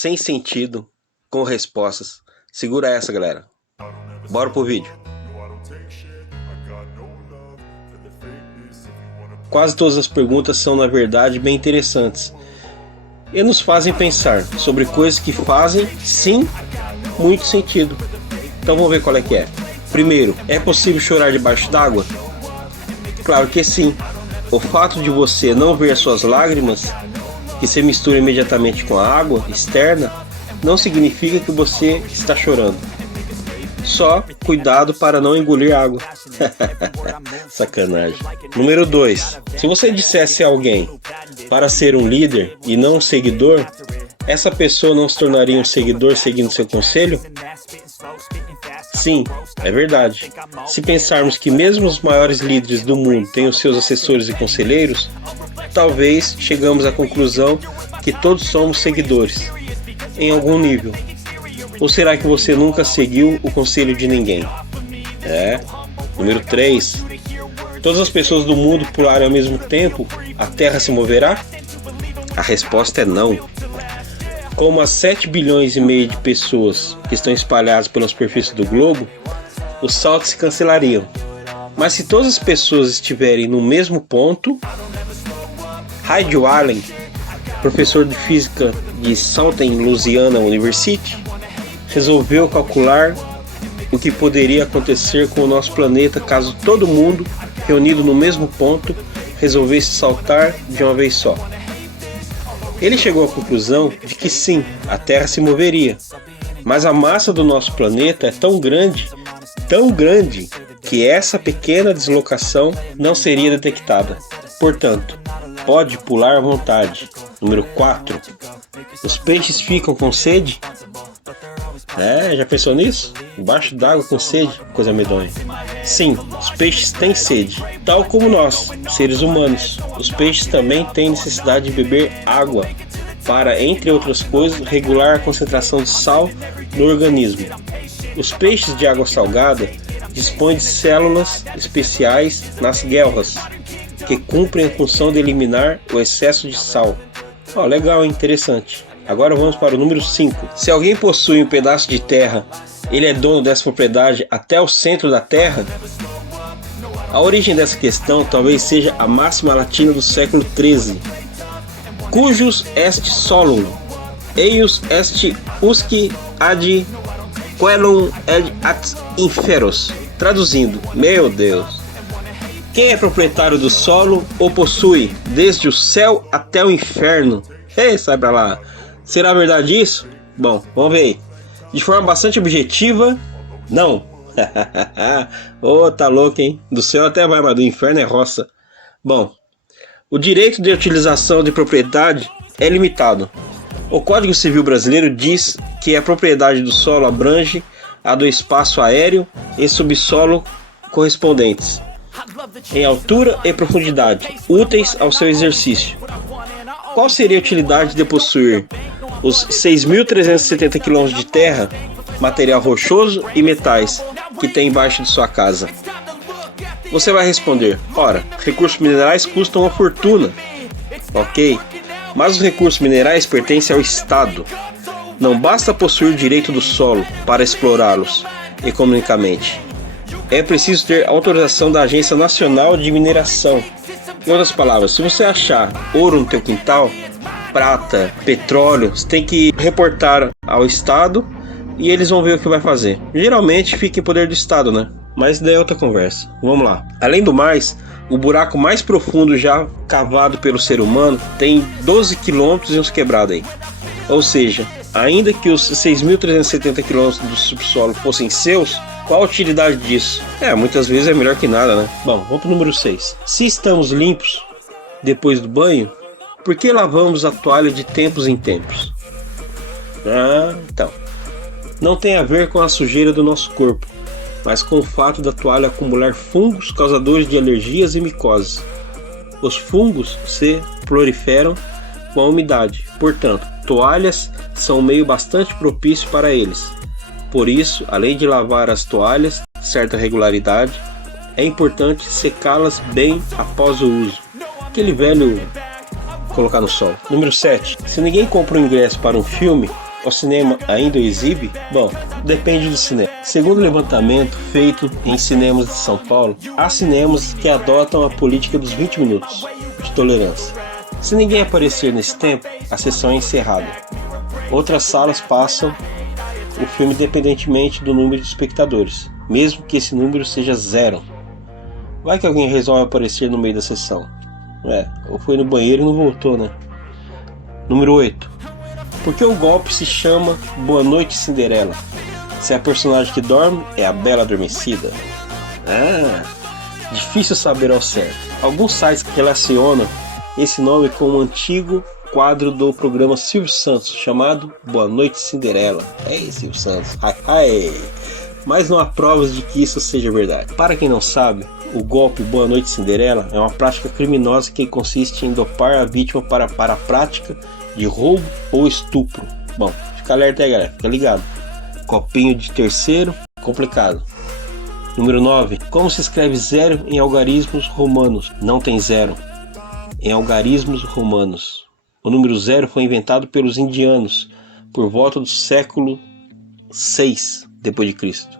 sem sentido com respostas. Segura essa, galera. Bora pro vídeo. Quase todas as perguntas são, na verdade, bem interessantes e nos fazem pensar sobre coisas que fazem, sim, muito sentido. Então vamos ver qual é que é. Primeiro, é possível chorar debaixo d'água? Claro que sim. O fato de você não ver as suas lágrimas, que se misturam imediatamente com a água externa, não significa que você está chorando. Só cuidado para não engolir água. Sacanagem. Número 2. Se você dissesse a alguém para ser um líder e não um seguidor, essa pessoa não se tornaria um seguidor seguindo seu conselho? Sim, é verdade. Se pensarmos que mesmo os maiores líderes do mundo têm os seus assessores e conselheiros, talvez chegamos à conclusão que todos somos seguidores, em algum nível. Ou será que você nunca seguiu o conselho de ninguém? Número 3. Todas as pessoas do mundo pularem ao mesmo tempo, a Terra se moverá? A resposta é não. Como as 7 bilhões e meio de pessoas que estão espalhadas pela superfície do globo, os saltos se cancelariam. Mas se todas as pessoas estiverem no mesmo ponto, Heidi Allen, professor de física de Southern Louisiana University, resolveu calcular o que poderia acontecer com o nosso planeta caso todo mundo, reunido no mesmo ponto, resolvesse saltar de uma vez só. Ele chegou à conclusão de que sim, a Terra se moveria, mas a massa do nosso planeta é tão grande, que essa pequena deslocação não seria detectada. Portanto, pode pular à vontade. Número 4. Os peixes ficam com sede? Já pensou nisso? Embaixo d'água com sede? Coisa medonha. Sim, os peixes têm sede, tal como nós, seres humanos. Os peixes também têm necessidade de beber água para, entre outras coisas, regular a concentração de sal no organismo. Os peixes de água salgada dispõem de células especiais nas guelras, que cumprem a função de eliminar o excesso de sal. Legal, hein? Interessante. Agora vamos para o número 5. Se alguém possui um pedaço de terra, ele é dono dessa propriedade até o centro da terra? A origem dessa questão talvez seja a máxima latina do século XIII. Cujus est solum, eius est usque ad quelum ed at inferos. Traduzindo, meu Deus. Quem é proprietário do solo o possui desde o céu até o inferno? Sai pra lá. Será verdade isso? Bom, vamos ver aí. De forma bastante objetiva, não. Tá louco, hein? Do céu até vai, mas do inferno é roça. Bom, o direito de utilização de propriedade é limitado. O Código Civil Brasileiro diz que a propriedade do solo abrange a do espaço aéreo e subsolo correspondentes, em altura e profundidade, úteis ao seu exercício. Qual seria a utilidade de possuir os 6.370 km de terra, material rochoso e metais que tem embaixo de sua casa? Você vai responder: ora, recursos minerais custam uma fortuna. Ok, mas os recursos minerais pertencem ao Estado. Não basta possuir o direito do solo para explorá-los economicamente. É preciso ter autorização da Agência Nacional de Mineração. Em outras palavras, se você achar ouro no teu quintal, prata, petróleo, você tem que reportar ao Estado e eles vão ver o que vai fazer. Geralmente fica em poder do Estado, né? Mas daí é outra conversa. Vamos lá. Além do mais, o buraco mais profundo já cavado pelo ser humano tem 12 km e uns quebrados aí. Ou seja, ainda que os 6.370 km do subsolo fossem seus, qual a utilidade disso? Muitas vezes é melhor que nada, né? Bom, vamos para o número 6. Se estamos limpos depois do banho, por que lavamos a toalha de tempos em tempos? Então, não tem a ver com a sujeira do nosso corpo, mas com o fato da toalha acumular fungos causadores de alergias e micoses. Os fungos se proliferam com a umidade, portanto, toalhas são um meio bastante propício para eles. Por isso, além de lavar as toalhas com certa regularidade, é importante secá-las bem após o uso. Aquele velho colocar no sol. Número 7. Se ninguém compra um ingresso para um filme, O cinema ainda o exibe? Bom, depende do cinema. Segundo o levantamento feito em cinemas de São Paulo, há cinemas que adotam a política dos 20 minutos de tolerância. Se ninguém aparecer nesse tempo, a sessão é encerrada. Outras salas passam o filme independentemente do número de espectadores, mesmo que esse número seja 0. Vai que alguém resolve aparecer no meio da sessão. Ou foi no banheiro e não voltou, né? Número 8. Por que o golpe se chama Boa Noite Cinderela? Se a personagem que dorme é a Bela Adormecida? Difícil saber ao certo. Alguns sites relacionam esse nome com um antigo quadro do programa Silvio Santos, chamado Boa Noite Cinderela. Silvio Santos. Mas não há provas de que isso seja verdade. Para quem não sabe, o golpe Boa Noite Cinderela é uma prática criminosa que consiste em dopar a vítima para a prática de roubo ou estupro. Bom, fica alerta aí, galera, fica ligado. Copinho de terceiro, complicado. Número 9. Como se escreve 0 em algarismos romanos? Não tem 0 em algarismos romanos. O número 0 foi inventado pelos indianos por volta do século 6 depois de Cristo.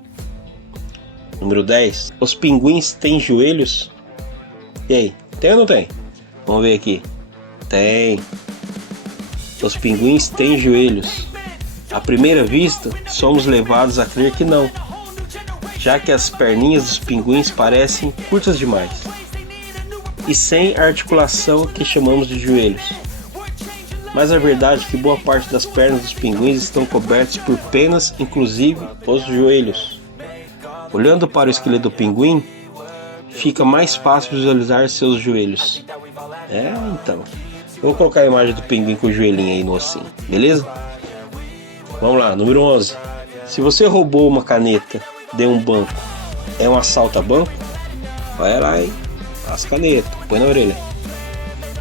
Número 10. Os pinguins têm joelhos? E aí, tem ou não tem? Vamos ver aqui. Tem. Os pinguins têm joelhos. À primeira vista, somos levados a crer que não, já que as perninhas dos pinguins parecem curtas demais e sem a articulação que chamamos de joelhos. Mas a verdade é que boa parte das pernas dos pinguins estão cobertas por penas, inclusive os joelhos. Olhando para o esqueleto do pinguim, fica mais fácil visualizar seus joelhos. Então. Eu vou colocar a imagem do pinguim com o joelhinho aí no ossinho, beleza? Vamos lá, número 11. Se você roubou uma caneta de um banco, é um assalto a banco? Vai lá, hein? As canetas, põe na orelha.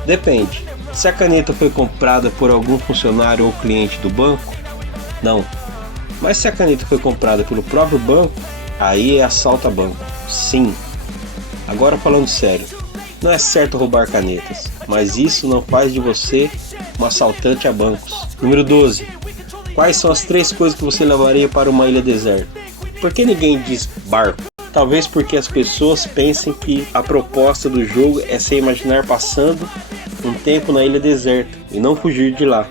Depende. Se a caneta foi comprada por algum funcionário ou cliente do banco, não. Mas se a caneta foi comprada pelo próprio banco, aí é assalto a banco. Sim. Agora falando sério, não é certo roubar canetas, mas isso não faz de você um assaltante a bancos. Número 12. Quais são as 3 coisas que você levaria para uma ilha deserta? Por que ninguém diz barco? Talvez porque as pessoas pensem que a proposta do jogo é se imaginar passando um tempo na ilha deserta e não fugir de lá.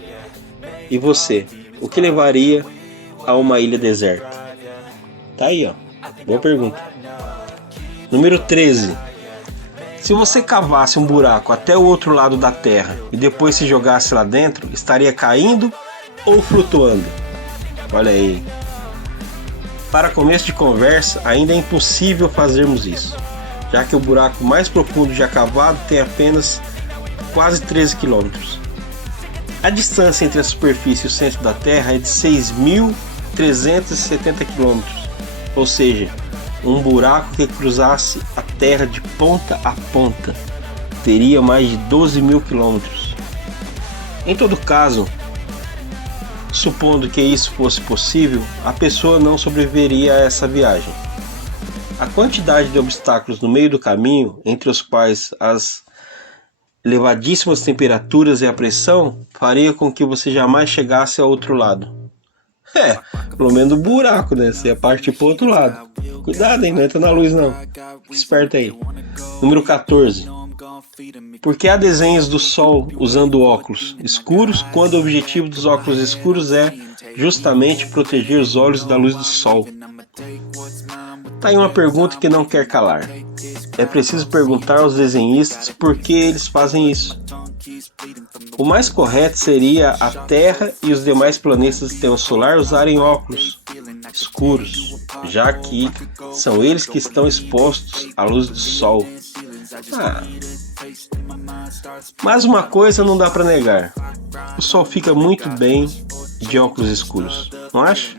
E você, o que levaria a uma ilha deserta? Tá aí, ó. Boa pergunta. Número 13. Se você cavasse um buraco até o outro lado da Terra e depois se jogasse lá dentro, estaria caindo ou flutuando? Olha aí. Para começo de conversa, ainda é impossível fazermos isso, já que o buraco mais profundo já cavado tem apenas quase 13 km. A distância entre a superfície e o centro da Terra é de 6.370 km, ou seja, um buraco que cruzasse a Terra de ponta a ponta teria mais de 12.000 km. Em todo caso, supondo que isso fosse possível, a pessoa não sobreviveria a essa viagem. A quantidade de obstáculos no meio do caminho, entre os quais as elevadíssimas temperaturas e a pressão, faria com que você jamais chegasse ao outro lado. Pelo menos o buraco, né? Você ia partir para o outro lado. Cuidado, hein? Não entra na luz, não. Esperta aí. Número 14. Por que há desenhos do sol usando óculos escuros, quando o objetivo dos óculos escuros é justamente proteger os olhos da luz do sol? Tá aí uma pergunta que não quer calar. É preciso perguntar aos desenhistas por que eles fazem isso. O mais correto seria a Terra e os demais planetas do sistema solar usarem óculos escuros, já que são eles que estão expostos à luz do sol. Mas uma coisa não dá para negar: o sol fica muito bem de óculos escuros, não acha?